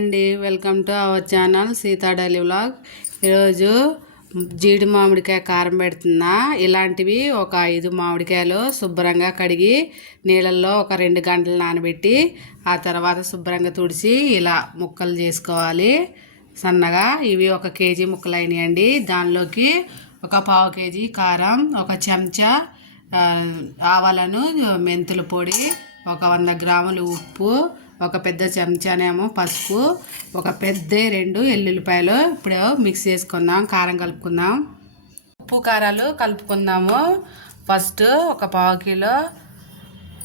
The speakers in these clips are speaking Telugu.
అండి welcome to our channel Sita daily vlog. ఈరోజు జీడి మామిడికాయ కారం పెడుతున్నా. ఇలాంటివి ఒక 5 మామిడికాయలు శుభ్రంగా కడిగి నీళ్ళల్లో ఒక 2 గంటలు నానబెట్టి ఆ తర్వాత శుభ్రంగా తుడిచి ఇలా ముక్కలు చేసుకోవాలి సన్నగా. ఇవి 1 కేజీ ముక్కలు అయినాయండి. దానిలోకి ఒక 1/2 కేజీ కారం, ఒక చెంచా ఆవాలను, మెంతుల పొడి, ఒక 100 గ్రాములు ఉప్పు, ఒక పెద్ద చెంచానేమో పసుపు, ఒక పెద్ద 2 ఎల్లుల్లిపాయలు. ఇప్పుడు మిక్స్ చేసుకుందాం, కారం కలుపుకుందాం. ఉప్పు కారాలు కలుపుకుందాము. ఫస్ట్ ఒక 1/2 కిలో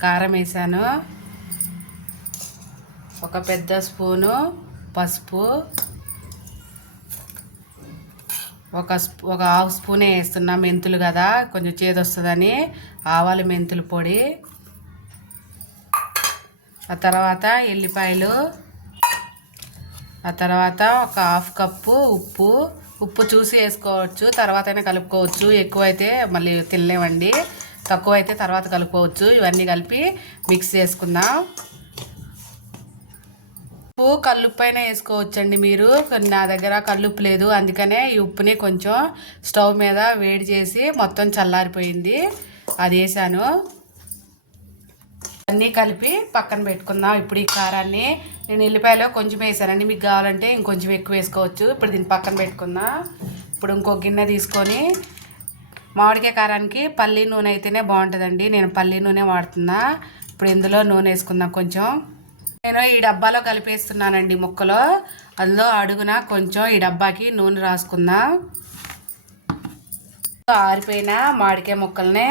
కారం వేసాను, ఒక పెద్ద స్పూను పసుపు, ఒక 1/2 స్పూనే వేస్తున్నా. మెంతులు కదా కొంచెం చేదు వస్తుందని ఆవాలు, మెంతుల పొడి, ఆ తర్వాత ఎల్లిపాయలు, ఆ తర్వాత ఒక 1/2 కప్పు ఉప్పు చూసి వేసుకోవచ్చు, తర్వాత అయినా కలుపుకోవచ్చు. ఎక్కువైతే మళ్ళీ తినలేమండి, తక్కువ అయితే తర్వాత కలుపుకోవచ్చు. ఇవన్నీ కలిపి మిక్స్ చేసుకుందాం. ఉప్పు కల్లుప్పు అయినా వేసుకోవచ్చండి మీరు. నా దగ్గర కల్లుప్పు లేదు, అందుకనే ఈ ఉప్పుని కొంచెం స్టవ్ మీద వేడి చేసి మొత్తం చల్లారిపోయింది అది వేసాను. అన్నీ కలిపి పక్కన పెట్టుకుందాం. ఇప్పుడు ఈ కారాన్ని నేను ఎల్లిపాయలో కొంచెం వేసానండి, మీకు కావాలంటే ఇంకొంచెం ఎక్కువ వేసుకోవచ్చు. ఇప్పుడు దీన్ని పక్కన పెట్టుకుందాం. ఇప్పుడు ఇంకో గిన్నె తీసుకొని మామిడికాయ కారానికి పల్లి నూనె అయితేనే బాగుంటుందండి. నేను పల్లి నూనె వాడుతున్నా. ఇప్పుడు ఇందులో నూనె వేసుకుందాం కొంచెం. నేను ఈ డబ్బాలో కలిపేస్తున్నానండి ముక్కలో. అందులో అడుగున కొంచెం ఈ డబ్బాకి నూనె రాసుకుందాం. ఆరిపోయిన మామిడికాయ ముక్కల్ని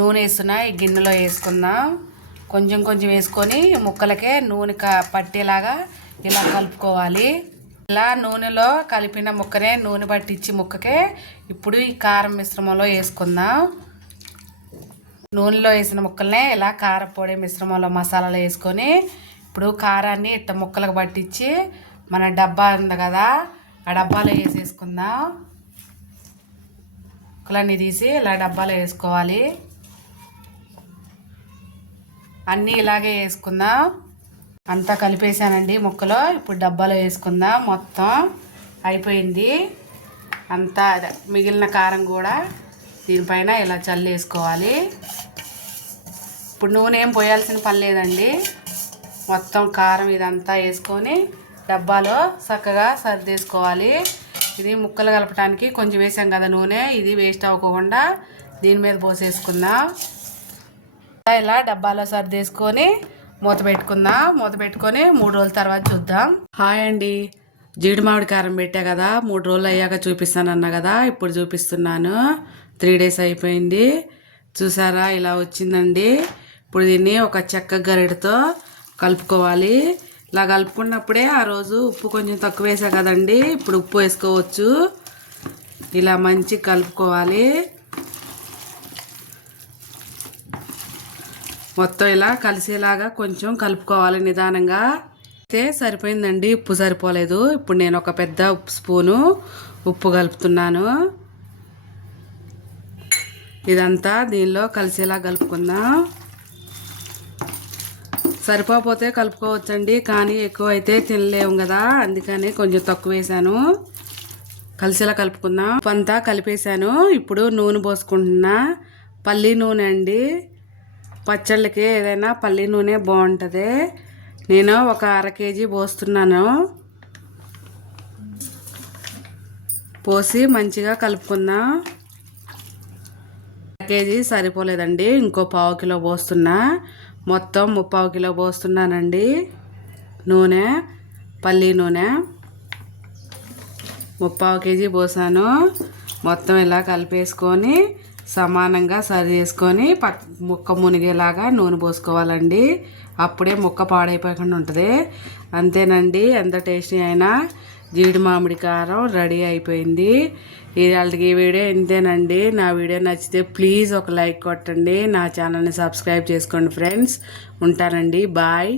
నూనె వేస్తున్నా ఈ గిన్నెలో వేసుకుందాం. కొంచెం కొంచెం వేసుకొని ముక్కలకే నూనె పట్టేలాగా ఇలా కలుపుకోవాలి. ఇలా నూనెలో కలిపిన ముక్కనే నూనె పట్టించి ముక్కకే ఇప్పుడు ఈ కారం మిశ్రమంలో వేసుకుందాం. నూనెలో వేసిన ముక్కల్నే ఇలా కారపొడి మిశ్రమంలో మసాలాలు వేసుకొని ఇప్పుడు కారాన్ని ఇట్ట ముక్కలకు పట్టించి మన డబ్బా ఉంది కదా ఆ డబ్బాలో వేసేసుకుందాం. ముక్కలన్నీ తీసి ఇలా డబ్బాలో వేసుకోవాలి. అన్నీ ఇలాగే వేసుకుందాం. అంతా కలిపేసానండి ముక్కలో. ఇప్పుడు డబ్బాలో వేసుకుందాం. మొత్తం అయిపోయింది అంతా. మిగిలిన కారం కూడా దీనిపైన ఇలా చల్లేసుకోవాలి. ఇప్పుడు నూనె ఏం పోయాల్సిన పని లేదండి. మొత్తం కారం ఇదంతా వేసుకొని డబ్బాలో చక్కగా సర్దేసుకోవాలి. ఇది ముక్కలు కలపడానికి కొంచెం వేసాం కదా నూనె, ఇది వేస్ట్ అవ్వకుండా దీని మీద పోసేసుకుందాం. ఇలా డబ్బాలో సర్దేసుకొని మూత పెట్టుకుందాం. మూత పెట్టుకొని 3 రోజుల తర్వాత చూద్దాం. హాయ్ అండి, జీడి మామిడి కారం పెట్టా కదా, 3 రోజులు అయ్యాక చూపిస్తానన్నా కదా, ఇప్పుడు చూపిస్తున్నాను. 3 డేస్ అయిపోయింది. చూసారా ఇలా వచ్చిందండి. ఇప్పుడు దీన్ని ఒక చెక్క గరిటతో కలుపుకోవాలి. ఇలా కలుపుకున్నప్పుడే ఆ రోజు ఉప్పు కొంచెం తక్కువ వేసా కదండి, ఇప్పుడు ఉప్పు వేసుకోవచ్చు. ఇలా మంచిగా కలుపుకోవాలి. మొత్తం ఇలా కలిసేలాగా కొంచెం కలుపుకోవాలి నిదానంగా. అయితే సరిపోయిందండి, ఉప్పు సరిపోలేదు. ఇప్పుడు నేను ఒక పెద్ద స్పూను ఉప్పు కలుపుతున్నాను. ఇదంతా దీనిలో కలిసేలా కలుపుకుందాం. సరిపోతే కలుపుకోవచ్చండి, కానీ ఎక్కువ అయితే తినలేము కదా, అందుకని కొంచెం తక్కువ వేసాను. కలిసేలా కలుపుకుందాం. ఉప్పు అంతా కలిపేసాను. ఇప్పుడు నూనె పోసుకుంటున్నా. పల్లి నూనె అండి, పచ్చళ్ళకి ఏదైనా పల్లి నూనె బాగుంటుంది. నేను ఒక 1/2 కేజీ పోస్తున్నాను. పోసి మంచిగా కలుపుకుందాం. 1 కేజీ సరిపోలేదండి, ఇంకో 1/2 కిలో పోస్తున్నా. మొత్తం 3/4 కిలో పోస్తున్నానండి నూనె, పల్లి నూనె. 3/4 కేజీ పోసాను. మొత్తం ఇలా కలిపేసుకొని సమానంగా సరి చేసుకొని ముక్క మునిగేలాగా నూనె పోసుకోవాలండి. అప్పుడే ముక్క పాడైపోకుండా ఉంటుంది. అంతేనండి, ఎంత టేస్టీ అయినా జీడి మామిడి కారం రెడీ అయిపోయింది. ఈ వీడియో ఇంతేనండి. నా వీడియో నచ్చితే ప్లీజ్ ఒక లైక్ కొట్టండి. నా ఛానల్ని సబ్స్క్రైబ్ చేసుకోండి ఫ్రెండ్స్. ఉంటానండి, బాయ్.